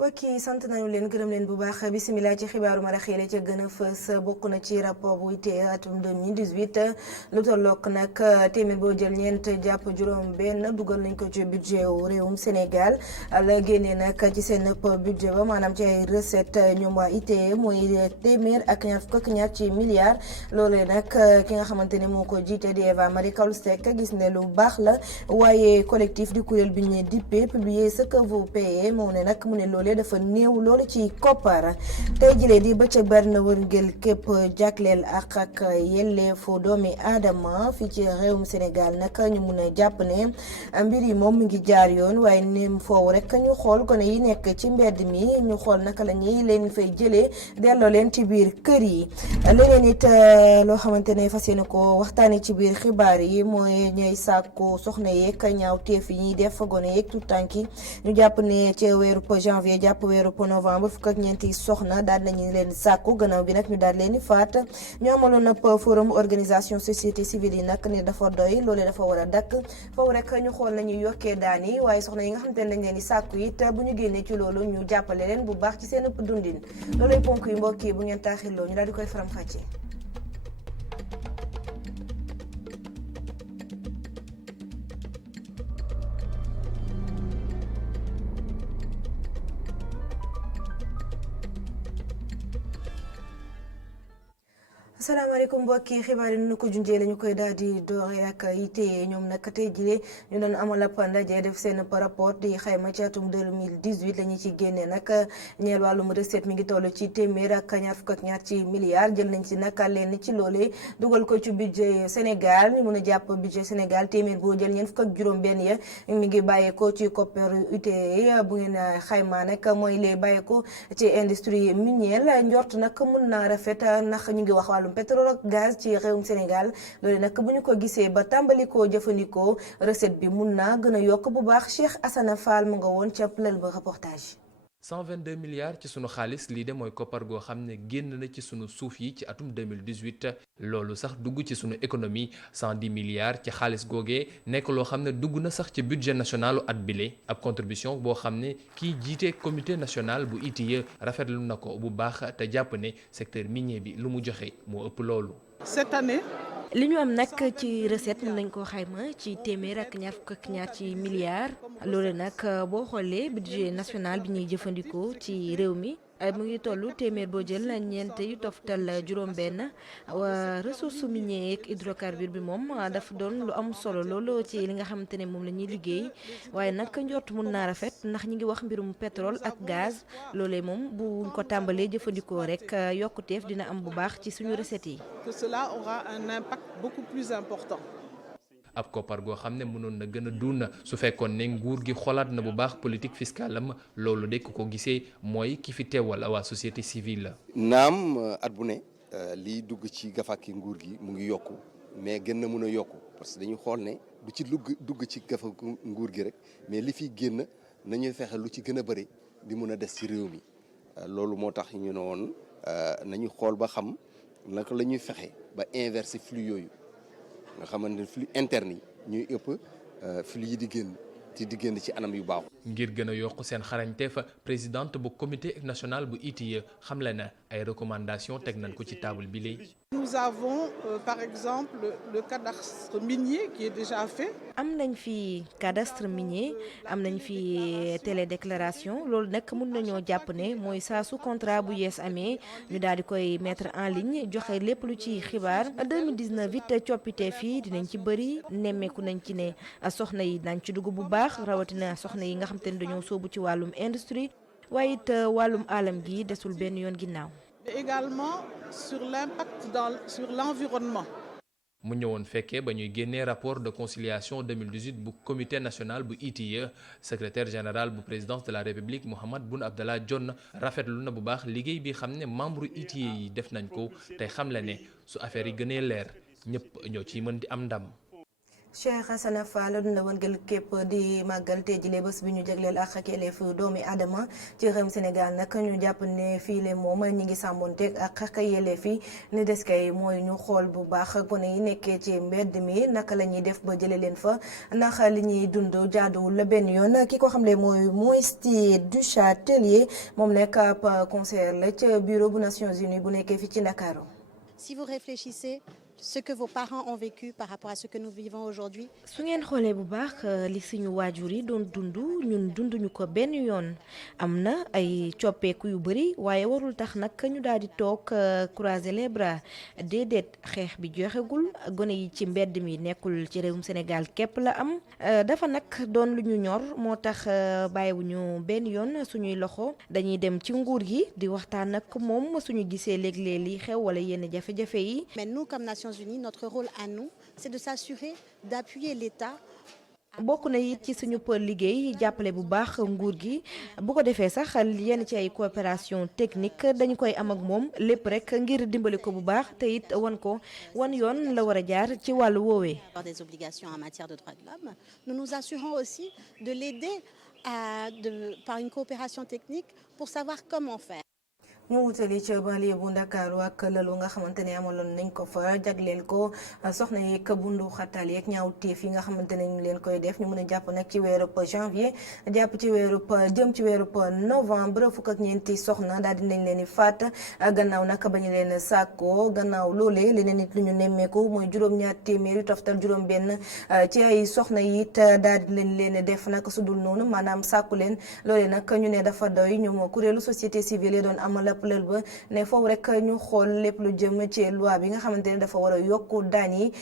mbokk yi sant nañu leen gërëm leen bu baax bisimilah ci xibaaru marax yi la ca gën a fës bokk na ci rapport bu ITIE atum 2018 lu tollook nag téeméer boo jël ñeent jàpp juróom benn dugal nañ ko ci budget wu réewum Sénégal la génnee nag ci seen budget ba maanaam ci ay recette ñoom waa ITIE mooy téeméer ak ñaar fukk ak ñaar ci milliards loolee nag ki nga xamante ne moo ko jiite di Eva Marie Coll Seck gis ne lu baax la waaye collectif di kuréel bi ñu dippee publier ce que vous payez moo ne nag mu ne loolee dafa néew loolu ci koppar tey jilee di bëccëg bari na wërngël képp jagleel ak yelleefu doomi aadama fii ci réewum Sénégal nag ñu mun a jàpp ne mbir yi moom mu ngi jaar yoon waaye neem foofu rek ñu xool gone yi nekk ci mbedd mi ñu xool naka la ñuy leen fay jëlee delloo leen ci biir kër yi leneen it loo xamante ne fas yéene ko waxtaanee ci biir xibaar yi mooy ñooy sàkku soxna yeeg ñaaw teef yi ñuy def gone yeeg tout tànk yi ñu jàpp ne ci weeru janvier jàpp weeru novembre fukk ak ñeenti soxna daal nañu leen sàkku gannaaw bi nag ñu daal leen di faat ñu amaloon ab forum organisation société civile yi nag ne dafa doy loolee dafa war a dakk foofu rek ñu xool nañu yokkee daan yi waaye soxna yi nga xamante ne dañ leen di sàkku it bu ñu génnee ci loolu ñu jàppale leen bu baax ci seen dundin loolay ponk yi mbokk yi bu ngeen taaxirloo ñu daal di koy faram fàccee. asalaamaaleykum mbokki xibaar yi nu ko junjee la ñu koy daal di doore ak ITIE ñoom nag tey jii ñu doon amal ab ndaje def seen rapport di xayma ci atum 2018 la ñu ci génnee nag ñeel wàllum recette mi ngi toll ci téeméer ak ñaar fukk ak ñaar ci milliards jël nañ ci nag leen ci loolee dugal ko ci budget Sénégal ñu mun a jàpp budget Sénégal téeméer boo jël ñeent fukk ak juróom-benn ya mi ngi bàyyeekoo ci koppar ITIE bu ngeen xaymaa nag mooy lay bàyyeekoo ci industrie minière njort nag mun naa rafet ndax ñu ngi wax wàllum pétrole ak gaz ci réewum Sénégal loolu nag bu ñu ko gisee ba tàmbali koo jëfandikoo recette bi mun naa gën a yokk bu baax Cheikh Assane Fall mu nga woon ca lël ba reportage. 122 milliards ci sunu xaalis lii de mooy koppar goo xam ne génn na ci sunu suuf yi ci atum 2018 loolu sax dugg ci sunu économie 110 milliards ci xaalis googee nekk loo xam ne dugg na sax ci budget nationalu at bile ab contribution boo xam ne kii jiite comité national bu ITIE rafetlu na ko bu baax te jàpp ne secteur minier bi lu mu joxe moo ëpp loolu. Cette année. li ñu am nag ci recette mën nañ koo xayma ci téeméer ak ñaar fukk ak ñaar ci milliards loolu nag boo xoolee budget national bi ñuy jëfandikoo ci réew mi mu ngi toll téeméer boo jël ñeent yu toftal juróom-benn ressource minière ak hydrocarbure bi moom dafa doon lu am solo loolu ci li nga xamante ne moom la ñuy liggéey waaye nag njort mun naa rafet ndax ñi ngi wax mbirum pétrole ak gaz loolee moom buñ ko tàmbalee jëfandikoo rek yokkuteef dina am bu baax ci suñu recettes yi. Que cela aura un impact beaucoup plus important. ab koppar goo xam ne mënoon na gën a dund su fekkoon ne nguur gi xolaat na bu baax politique fiscale am loolu de ku ko gisee mooy ki fi teewal waa société civile la. naam at bu ne liy dugg ci gafaki nguur gi mu ngi yokku mais gën na mën a yokku parce que dañuy xool ne du ci dugg ci gafaku nguur gi rek mais li fiy génn nañuy fexe lu ci gën a bëri di mën a des ci réew mi loolu moo tax ñu ne woon nañu xool ba xam naka la ñuy fexe ba inverser flux yooyu. nga xamante ne flux interne yi ñuy ëpp flux yi di génn ci anam yu baax. ngir gën a yokk seen xarañteef présidente bu comité national bu ITIE xamle na ay recommandations teg nañ ko ci table bi léegi. Nous avons par exemple le cadastre minier qui est déjà fait. am nañ fi cadastre minier am nañ fi télédéclaration loolu nag mun nañoo jàpp ne mooy saa su contrat bu yees amee ñu daal di koy mettre en ligne joxe lépp lu ci xibaar 2019 it coppite fii dinañ ci bëri nemmeeku nañ ci ne soxna yi dañ ci dugg bu baax rawatina soxna yi nga xam te ne dañoo soobu ci wàllum industrie waaye it wàllum alam gi desul benn yoon ginnaaw. Mais également sur l'impact sur l'environnement. mu ñëwoon fekkee ba ñuy génnee rapport de conciliation 2018 bu comité national bu ITIE secrétaire général bu présidence de la république Mahammed Boun Abdallah Dionne rafetlu na bu baax liggéey bi xam ne membre ITIE yi def nañ ko tey xam la ne su affaire yi gënee leer ñëpp ñoo ciy mën di am ndam. Cheikh Hassana Fall dund woon gël képp di màggal tey jile bés bi ñu jagleel ak yelleef doomi aadama ci réewum Sénégal nag ñu jàpp ne fii le moom ñi ngi sàmmonteeg ak yelleef yi ni des kay mooy ñu xool bu baax gone yi nekkee ci mbedd mi naka la ñuy def ba jële leen fa ndax li ñuy dund jaaduwul la benn yoon ki ko xam ne mooy Moïse Duchâtelier moom nekk ab conseiller la ca bureau bu Nations Unies bu nekkee fi ci Ndakaaru. Si vous réfléchissez ce que vos parents ont vécu par rapport à ce que nous vivons aujourd'hui. su ngeen xoolee bu baax li suñu waajur yi doon dund ñun dunduñu ko benn yoon am na ay coppeeku yu bëri waaye warul tax nag ñu daal di toog croiser les bras déedéet xeex bi joxegul gone yi ci mbedd mi nekkul ci réewum Sénégal képp la am dafa nag doon lu ñu ñor moo tax bàyyiwuñu benn yoon suñuy loxo dañuy dem ci nguur gi di waxtaan ak moom suñu gisee léeg-léeg li xew wala yenn jafe-jafe yi. Mais nous comme Nations Unies, notre rôle à nous, c'est de s'assurer d'appuyer l'État. bokk na it ci suñu liggéey jàppale bu baax nguur gi bu ko defee sax yenn ci ay coopération technique dañu koy am ak moom lépp rek ngir dimbali ko bu baax te it wan yoon la war a jaar ci wàllu woowee. Des obligations en matière de droits de l'homme. Nous nous assurons aussi de l'aider par une coopération technique pour savoir comment faire. ñu wutali ci banlieue bu Ndakaaru ak lalu nga xamante ne amaloon nañ ko fa jagleel ko soxna yi ka bundu xatal yeeg ñaaw téef yi nga xamante ne ñu leen koy def ñu mën a jàpp nag ci weerub janvier jàpp ci weerub jëm ci weerub novembre fukk ak ñeenti soxna daal dinañ leen di faat gannaaw nag ba ñu leen sàkkoo gannaaw loolee leneen nit lu ñu nemmeeku mooy juróom-ñaar téeméer yu toftal juróom-benn ci ay soxna yi it daal di leen def nag su dul noonu maanaam sàkku leen loolee nag ñu ne dafa doy ñoom kuréelu société civile doon amal lël ba ne foofu rek ñu xool lépp lu jëm ci loi bi nga xamante ne dafa war a yokku daan yi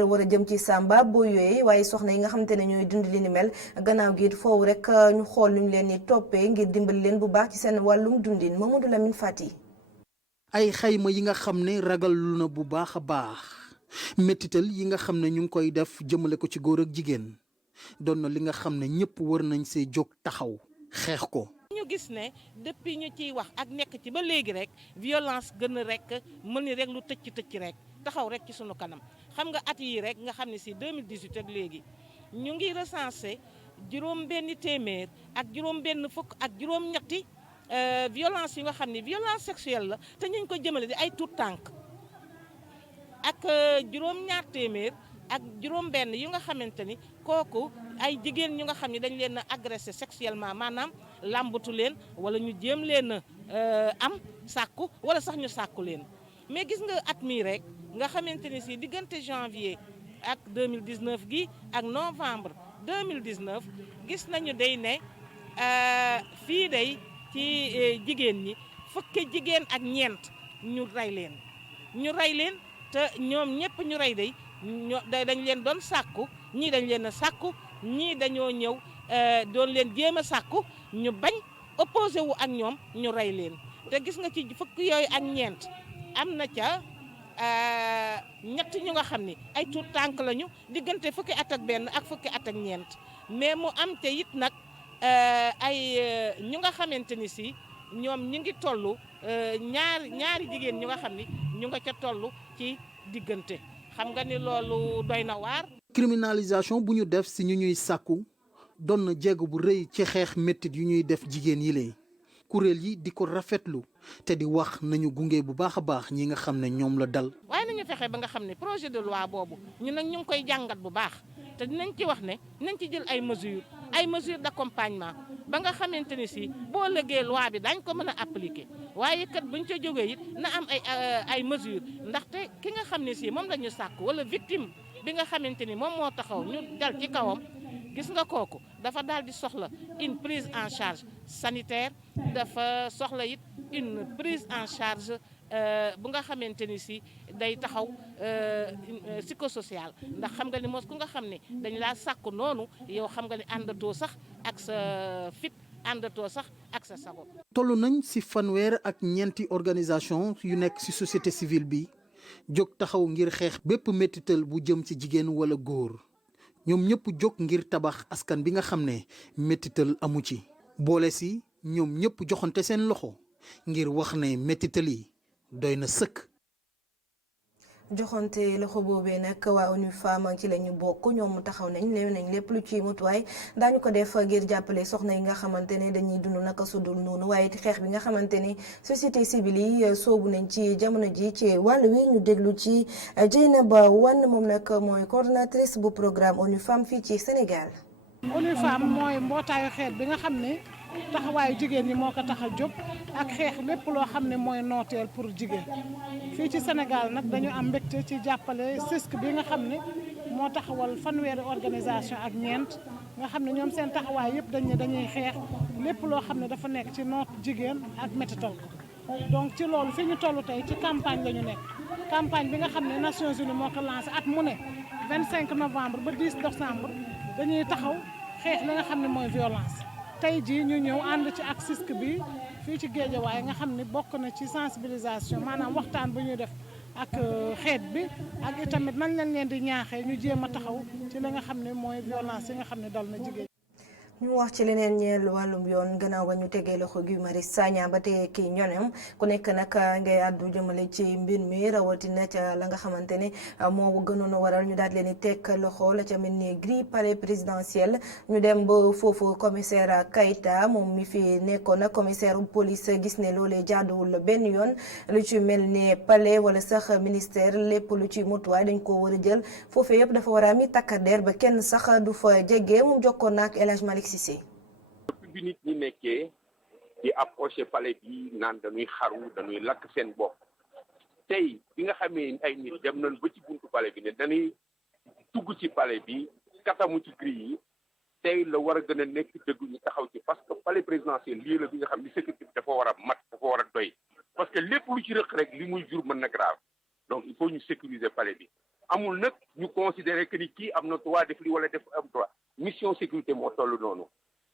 war a jëm ci sàmba boo yooyee waaye soxna yi nga xamante ne ñooy dund li ni mel gannaaw gi foofu rek ñu xool lu ñu leen di toppee ngir dimbali leen bu baax ci seen wàllum dundin Mamadou Lamine Fati. ay xayma yi nga xam ne ragal lu na bu baax a baax métital yi nga xam ne ñu ngi koy def jëmale ko ci góor ak jigéen doon na li nga xam ne ñëpp war nañ see jóg taxaw xeex ko. ñu gis ne depuis ñu ciy wax ak nekk ci ba léegi rek violence gën a rek mën ni rek lu tëcc rek taxaw rek ci sunu kanam xam nga at yi rek nga xam ne si 2018 ak léegi ñu ngi recensé juróom-benn téeméer ak juróom-benn fukk ak juróom-ñetti violence yi nga xam ne violence sexuelle la te ñu ko jëmale di ay tuut tànk ak juróom-ñaar téeméer ak juróom-benn yu nga xamante ni kooku ay jigéen ñu nga xam ne dañ leen a agressé sexuellement maanaam làmbatu leen wala ñu jéem leen a am sàkku wala sax ñu sàkku leen mais gis nga at mii rek nga xamante ni si diggante janvier ak 2019 gi ak novembre 2019 gis nañu day ne fii day ci jigéen ñi fukki jigéen ak ñeent ñu rey leen te ñoom ñëpp ñu rey day dañ leen doon sàkku ñii dañ leen a sàkku ñii dañoo ñëw doon leen jéem a sàkku ñu bañ opposé wu ak ñoom ñu rey leen te gis nga ci fukk yooyu ak ñeent am na ca ñett ñu nga xam ni ay tuut tànk lañu diggante fukki at ak benn ak fukki at ak ñeent mais mu am te it nag ay ñu nga xamante ni si ñoom ñu ngi toll ñaari jigéen ñu nga xam ni ñu nga ca toll ci diggante xam nga ni loolu doy na waar. criminalisation bu ñu def si ñu ñuy sàkku doon na jéego bu rëy ci xeex méttit yu ñuy def jigéen yi lay kuréel yi di ko rafetlu te di wax nañu gunge bu baax a baax ñi nga xam ne ñoom la dal. waaye nañu fexe ba nga xam ne projet de loi boobu ñu nag ñu ngi koy jàngat bu baax te dinañ ci wax ne dinañ ci jël ay mesures d'accompagnement ba nga xamante ni si boo lëggee loi bi dañ ko mën a appliquer waaye kat buñ ca jógee it na am ay mesures ndaxte ki nga xam ne si moom la ñu sàkk wala victime bi nga xamante ni moom moo taxaw ñu dal ci kawam gis nga kooku dafa daal di soxla une prise en charge sanitaire dafa soxla it une prise en charge bu nga xamante ni si day taxaw psychosocial ndax xam nga ni mos ku nga xam ne dañ laa sàkku noonu yow xam nga ni àndatoo sax ak sa fit àndatoo sax ak sa sago. toll nañ ci fanweer ak ñeenti organisation yu nekk ci société civile bi jóg taxaw ngir xeex bépp métital bu jëm ci jigéen wala góor ñoom ñëpp jóg ngir tabax askan bi nga xam ne métital amu ci boole ci ñoom ñëpp joxante seen loxo ngir wax ne métital yi doy na sëkk. joxante loxo boobee nag waa ONU Femmes ci la ñu bokk ñoom taxaw nañ lépp lu ci mutuwaay daañu ko def ngir jàppale soxna yi nga xamante ne dañuy dund naka sudul noonu waaye xeex bi nga xamante ni société civile yi soobu nañ ci jamono ji ci wàll wi ñu déglu ci Dieynaba Wane moom nag mooy coordonnatrice bu programme ONU Femmes fii ci Sénégal. ONU Femmes mooy mbootaayu xeet bi nga xam ne taxawaayu jigéen ñi moo ko tax a jóg ak xeex lépp loo xam ne mooy nooteel pour jigéen fii ci Sénégal nag dañu am mbégte ci jàppale CISC bi nga xam ne moo taxawal fanweeri organisation ak ñeent nga xam ne ñoom seen taxawaay yëpp dañuy xeex lépp loo xam ne dafa nekk ci noot jigéen ak métital ko donc ci loolu fi ñu toll tey ci campagne la ñu nekk campagne bi nga xam ne Nations Unies moo ko lancé at mu ne 25 novembre ba 10 décembre dañuy taxaw xeex li nga xam ne mooy violence tey jii ñu ñëw ànd ci ak CISC bi fii ci Guédiawaye nga xam ne bokk na ci sensibilisation maanaam waxtaan bu ñuy def ak xeet bi ak itamit nañ leen di ñaaxee ñu jéem a taxaw ci li nga xam ne mooy violence yi nga xam ne dal na jigéen. ñu wax ci leneen ñeel wàllum yoon gannaaw ba ñu tegee loxo Guy Marius Sagna ba tey kii ñoñam ku nekk nag ngay àddu jëmale ci mbir mi rawatina ca la nga xamante ne moo gënoon a waral ñu daal leen di teg loxo la ca mel ni grille palais présidentiel ñu dem ba foofu commissaire Keita moom mi fi nekkoon nag commissaire police gis ne loolee jaaduwul benn yoon lu ci mel ni palais wala sax ministère lépp lu ci mutuwaay dañ ko war a jël foofee yëpp dafa war a am i takkadeer ba kenn sax du fa jege moom jokkoon na ak El Hadj Malick Cissé. bi nit ñi nekkee di approché palais bi naan dañuy xaru dañuy lakk seen bopp tey bi nga xamee ay nit dem nañ ba ci buntu palais bi ne dañuy dugg ci palais bi katamu ci grille yi tey la war a gën a nekk dëgg ñu taxaw ci parce que palais présidentiel lii la bi nga xam ni sécurité bi dafa war a mat dafa war a doy parce que lépp lu ci rëq rek li muy jur mën na grave donc il faut ñu sécuriser palais bi amul nag ñu considérer que ni kii am na droit def li wala def am droit mission sécurité moo toll noonu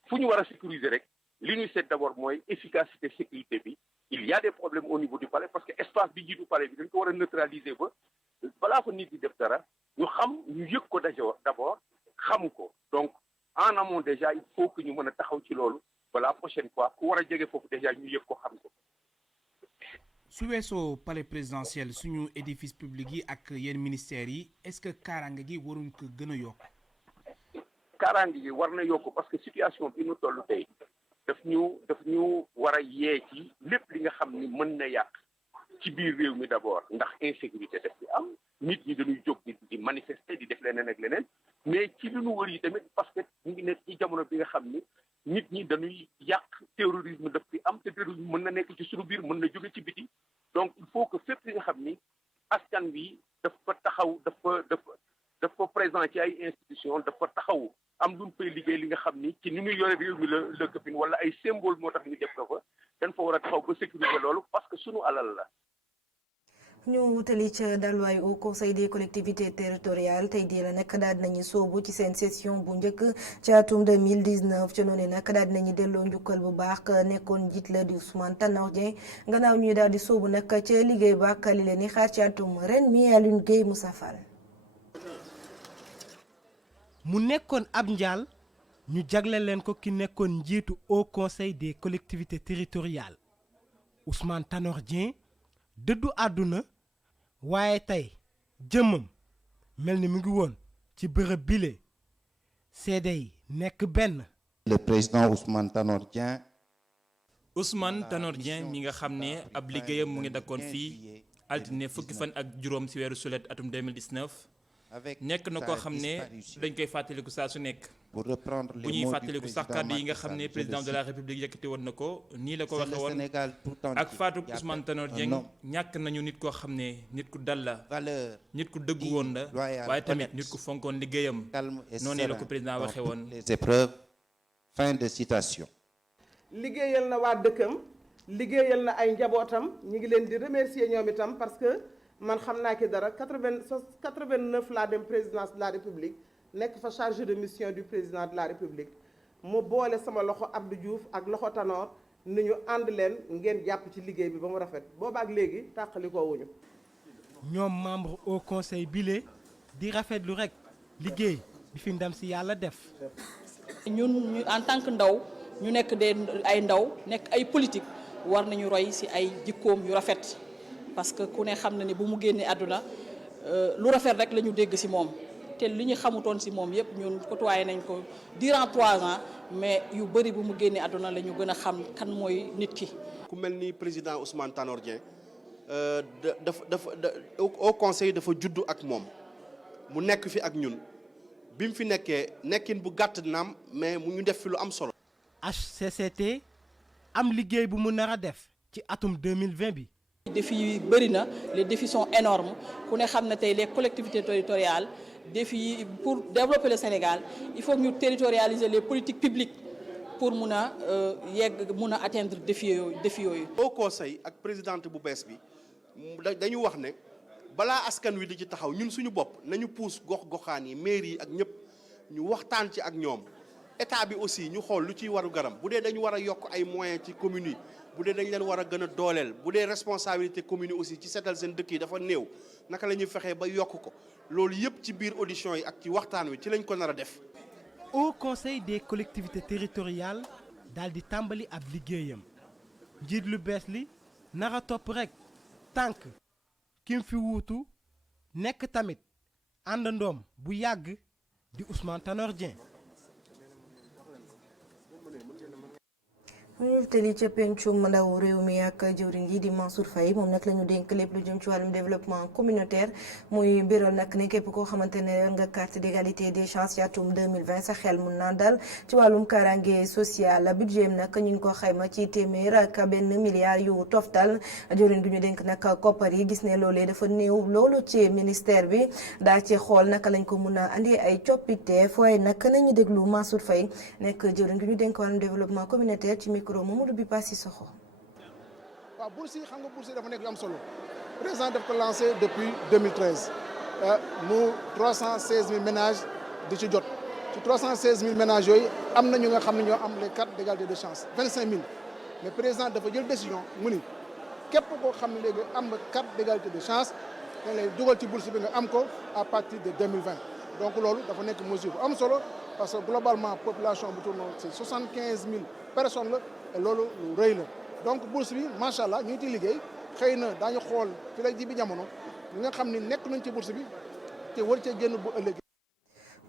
fu ñu war a sécuriser rek li ñuy seet d'abord mooy efficacité sécurité bi il y a des problèmes au niveau du palais parce que espace bi jiitu palais bi dañ ko war a neutraliser ba balaa fa nit di def dara ñu xam ñu yëg ko d'abord xam ko donc en amont déjà il faut que ñu mën a taxaw ci loolu ba la prochaine fois ku war a jege foofu déjà ñu yëg ko xam ko. su weesoo palais présidentiel suñu édifice public yi ak yenn ministères yi est-ce que kaaraange gi waruñ ko gën a yokk. kaaraange gi war na yokk parce que situation bi ñu toll tey daf ñu war a yee ci lépp li nga xam ni mën na yàq ci biir réew mi d'abord ndax insécurité daf ci am nit ñi dañuy jóg di manifester di def leneen ak leneen mais ci li ñu wër yi tamit parce que ñu ngi nekk ci jamono bi nga xam ni nit ñi dañuy yàq terrorisme daf fi am te terrorisme mën na nekk ci suñu biir mën na jóge ci biti donc il faut que fépp li nga xam ni askan bi dafa taxaw dafa présent ci ay institutions dafa taxaw am lu ñu fay liggéey li nga xam ni ci ni muy yore réew mi la këppin wala ay symbole moo tax ñu def ko fa dañ fa war a taxaw ba sécuriser loolu parce que sunu alal la. ñu wutali ca dalwaay au conseil des collectivités territoriales tey jii la nag daal dinañu soobu ci seen session bu njëkk ci atum 2019 ca noonu nag daal dinañu delloo njukkal bu baax nekkoon njiit la di Ousmane Tanor Dieng gannaaw ñuy daal di soobu nag ca liggéey ba ak li leen di xaar ci atum ren mi Alioune Guèye Moussa Fall. mu nekkoon ab njaal ñu jagle leen ko ki nekkoon njiitu au conseil des collectivités territoriales Ousmane Tanor Dieng dëddu àdduna waaye tey jëmmam mel ni mu ngi woon ci bërëb bile seede yi nekk benn. le président Ousmane Tanor Dieng. Ousmane Tanor Dieng mi nga xam ne ab liggéeyam mu ngi dakkoon fii altine fukki fan ak juróom ci weeru sulet atum 2019 nekk na koo xam ne dañ koy fàttaliku saa su nekk bu ñuy fàttaliku sax kàddu yi nga xam ne président de la république yëkkati woon na ko nii la ko waxe woon ak faatu Ousmane Tanor Dieng ñàkk nañu nit koo xam ne nit ku dal la nit ku dëggu woon la waaye tamit nit ku fonkoon liggéeyam noonu la ko président waxe woon les épreuves. Fin de citation. liggéeyal na waa dëkkam liggéeyal na ay njabootam ñu ngi leen di remercier ñoom itam parce que man xam naa ki dara 89 laa dem présidence de la république nekk fa chargé de mission du président de la république mu boole sama loxo Abdou Diouf ak loxo Tanor ni ñu ànd leen ngeen jàpp ci liggéey bi ba mu rafet boobaak léegi tàqalikoo wuñu. ñoom membre au conseil bile di rafetlu rek liggéey bi fi ndam si yàlla def. ñun en tant que ndaw ñu nekk ay ndaw nekk ay politique war nañu roy ci ay jikkoom yu rafet parce que ku ne xam na ni bu mu génnee àdduna lu rafet rek la ñu dégg ci moom te li ñu xamutoon ci moom yëpp ñun côtoyé nañ ko durant 3 ans mais yu bëri bu mu génnee àdduna la ñu gën a xam kan mooy nit ki. ku mel ni président Ousmane Tanor Dieng au conseil dafa juddu ak moom mu nekk fi ak ñun bi mu fi nekkee nekkin bu gàtt naam mais mu ñu def fi lu am solo. HCCT am liggéey bu mu nar a def ci atum 2020 bi. défis yi bëri na les défis sont énormes ku ne xam ne tey les collectivités territoriales défis yi pour développer le Sénégal il faut ñu territorialiser les politiques publiques pour mun a atteindre défis yooyu. au conseil ak présidente bu bees bi dañu wax ne balaa askan wi di ci taxaw ñun suñu bopp nañu pousse gox-goxaan yi maire yi ak ñëpp ñu waxtaan ci ak ñoom état bi aussi ñu xool lu ciy waru garam bu dee dañu war a yokk ay moyens ci communes yi bu dee dañ leen war a gën a dooleel bu dee responsabilité communes yi aussi ci seetal seen dëkk yi dafa néew naka la ñuy fexee ba yokk ko loolu yëpp ci biir audition yi ak ci waxtaan wi ci lañ ko nar a def. Au conseil des collectivités territoriales daal di tàmbali ab liggéeyam njiit lu bees li nar a topp rek tànk kim fi wuutu nekk tamit àndandoom bu yàgg di Ousmane Tanor Dieng. ñu tëli ca pencum ndaw réew mi ak jëwriñ yi di Mansour Faye moom nag la ñu dénk lépp lu jëm ci wàllum développement communautaire muy biral nag ne képp koo xamante ne yor nga carte d'égalité des chances ci atum 2020 sa xel mun naa dal ci wàllum kaaraange social budget nag ñu ngi ko xayma ci téeméer ak $1 milliard yu toftal jëwriñ gi ñu dénk nag koppar yi gis ne loolee dafa néew loolu ci ministère bi daa ci xool naka lañ ko mun a andi ay coppite fooy nag nañu déglu Mansour Faye nekk jëwriñ gi ñu dénk wàllum développement communautaire ci Mamadou bi passi soxo waaw bourse yi xam nga bourse yi dafa nekk lu am solo président daf ko lancé depuis 2013 mu 316 000 ménages di ci jot ci 316 000 ménages yooyu am na ñu nga xam ne ñoo am les cartes d'égalité de chance 25 000 mais président dafa jël décision mu ni képp koo xam ne léegi am nga carte d'égalité de chance dañ lay dugal ci bourse bi nga am ko à partir de 2020 donc loolu dafa nekk mesure bu am solo parce que globalement population bu tourne c'est 75 000 personnes la et loolu lu rëy la donc bourse bi macha allah ñu ngi ciy liggéey xëy na daañu xool fi la ji bi jamono ñi nga xam ne nekk nañ ci bourse bi te war cee génn bu ëllëg.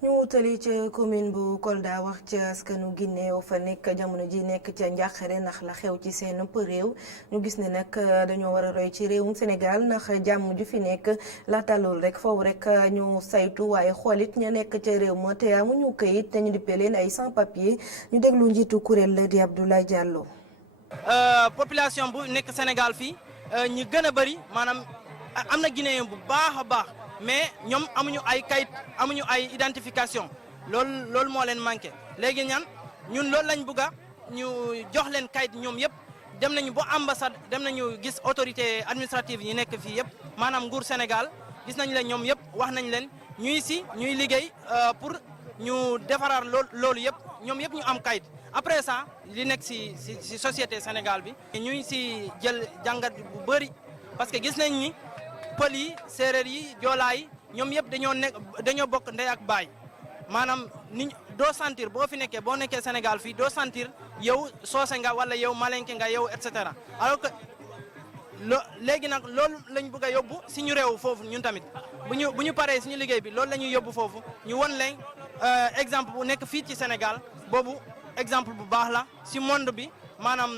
ñu wutali ca commune bu Kolda wax ca askanu Guinée fa nekk jamono ji nekk ca njàqare ndax la xew ci seen réew ñu gis ne nag dañoo war a roy ci réewum Sénégal ndax jàmm ju fi nekk laata loolu rek foofu rek ñu saytu waaye xoolit ñu nekk ca réew ma te amuñu këyit te ñu dippee leen ay sans papier ñu déglu njiitu kuréel la di Abdoulaye Diallo. population bu nekk Sénégal fii ñi gën a bëri maanaam am na Guinéen bu baax a baax. mais ñoom amuñu ay kayit amuñu ay identification loolu moo leen manqué léegi ñun loolu lañ bëgg a ñu jox leen kayit ñoom yëpp dem nañu ba ambassade dem nañu gis autorité administrative yi nekk fii yëpp maanaam nguur Sénégal gis nañ leen ñoom yëpp wax nañ leen ñuy liggéey pour ñu defaraat loolu yëpp ñoom yëpp ñu am kayit après ça li nekk si société Sénégal bi ñuy si jël jàngat bu bëri parce que gis nañ ni pël yi séeréer yi joolaa yi ñoom yëpp dañoo bokk ndey ak baay maanaam ni doo sentir boo fi nekkee boo nekkee Sénégal fii doo sentir yow soose nga wala yow malenke nga yow et cetera alors que léegi nag loolu lañ bëgg a yóbbu suñu réew foofu ñun tamit bu ñu paree suñu liggéey bi loolu la ñuy yóbbu foofu ñu won leen exemple bu nekk fii ci Sénégal boobu exemple bu baax la si monde bi maanaam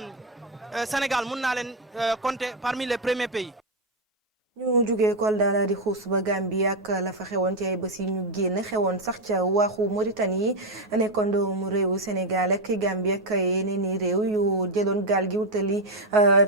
Sénégal mun naa leen compter parmi les premiers pays. ñu jugee Kolda daal di xuus ba Gambie ak la fa xewoon ci ay bés yi ñu génn xewoon sax ca waaxu Mauritanie yi nekkoon doomu réewu Sénégal ak Gambie ak yeneen i réew yu jëloon gaal gi wutali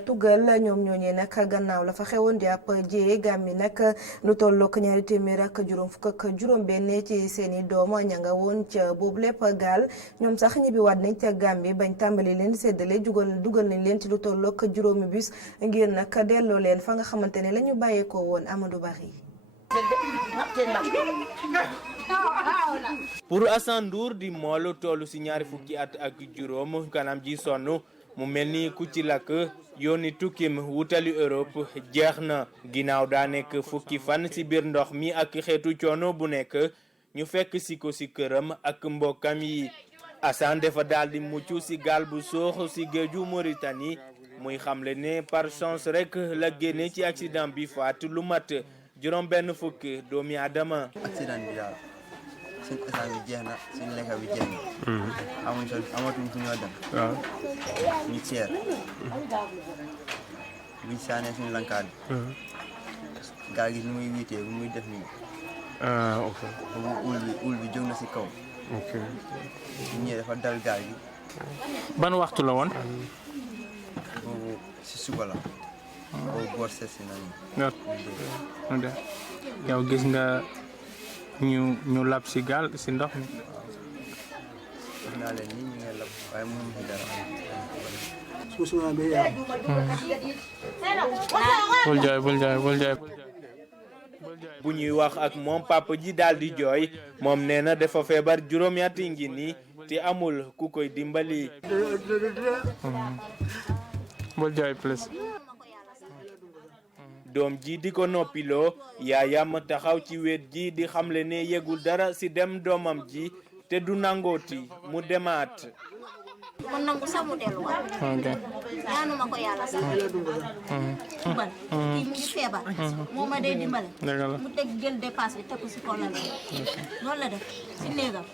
tugal ñoom ñooñee nag gannaaw la fa xewoon di ab jiyee Gambie nag lu tollook 240 benn ci seen i doom ña nga woon ca boobu lépp gaal ñoom sax ñibbiwaat nañ ca Gambie bañ tàmbali leen séddale dugal nañ leen ci lu tollook 5 bus ngir nag delloo leen fa nga xamante ne la ñu bàyyee ko woon Amadou Bari. pour Assane Ndour di moolu tollu ci ñaari fukki at ak juróom kanam ji sonn mu mel ni ku ci lakk yooni tukkim wutali Europe jeex na ginnaaw daa nekk fukki fan ci biir ndox mi ak xeetu coono bu nekk ñu fekk si ko ci këram ak mbokkam yi Assane dafa daal di mucc ci gaal bu soox ci géeju Mauritanie muy xamle ne par chance rek la génne ci accident bi faat lu mat juróom benn fukki doomi aadama. accident bi daal suñ essence bi jeex na suñ lekka bi jeex na amatuñ fu ñoo dem waaw ñu seer buñ saanee suñ lankaat bi gaal gi ni muy wiitee bu muy def nii ok boobu ul bi jóg na si kaw ok ñëwee dafa dal gaal gi ban waxtu la woon boobu si suba la boobu boor seet si nañu yow gis nga ñu lab si gaal si ndox mi gis naa leen nii ñu ngi lab waaye mënuñu si dara bul jooy bu ñuy wax ak moom papa ji daal di jooy moom nee na dafa feebar juróomi at ngi nii te amul ku koy dimbali. bul jooy plus. doom ji di ko noppiloo yaayam taxaw ci wet ji di xamle ne yegul dara ci dem doomam ji te du nangooti mu demaat. kon nangu sax mu delluwaat. ñaanuma ko yàlla sax. dimbal kii mu ngi feebar. moo ma dee dimbale. mu teg jël dépasse bi teg ko si kaw la loolu la def si néegam.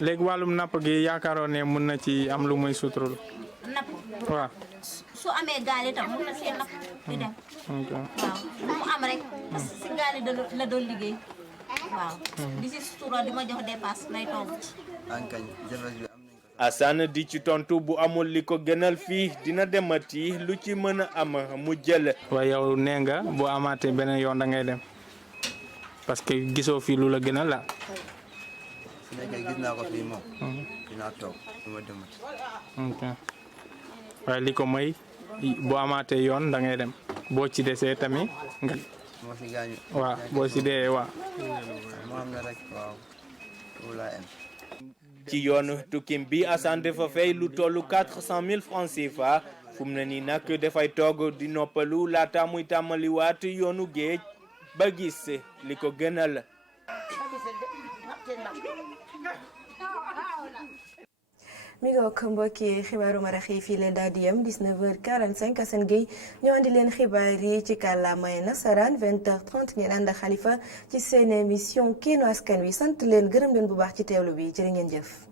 léegi wàllum napp gi yaakaaroon ne mun na ci am lu muy suturul. napp waaw. su amee gaal itam mun na see napp di dem. waaw lu mu am rek parce que si gaal yi la doon liggéey. waaw di si sutura di ma jox dépasse lay toog. Assane di ci tontu bu amul li ko gënal fii dina demati lu ci mën a am mu jël. waaye yow nee nga bu amaatee beneen yoon da ngay dem parce que gisoo fii lu la gënal la. su nekkee gis naa ko fii moom. dinaa toog du ma demati. ok waaye li ko mooy bu amaatee yoon da ngay dem boo ci desee tamit nga. moo si gaañu. waaw boo si dee waaw. moo xam ne rek waaw loolu laa am. ci yoonu tukkim bi Assane dafa fay lu tollu 400 000 francs CFA fu mu ne nii nag dafay toog di noppalu laata muy tàmmaliwaat yoonu géej ba gis li ko gënal. mi ngi wax mbokki xibaaru marax yi fii leen daal di yem 19h45 Assane Gueye ñoo andi leen xibaar yi ci kàllaamay nasaraan 20h30 ngeen ànd ak Xalifa ci seen émission Kéenu Askan Wi sant leen gërëm leen bu baax ci teewlu bi jërë ngeen jëf.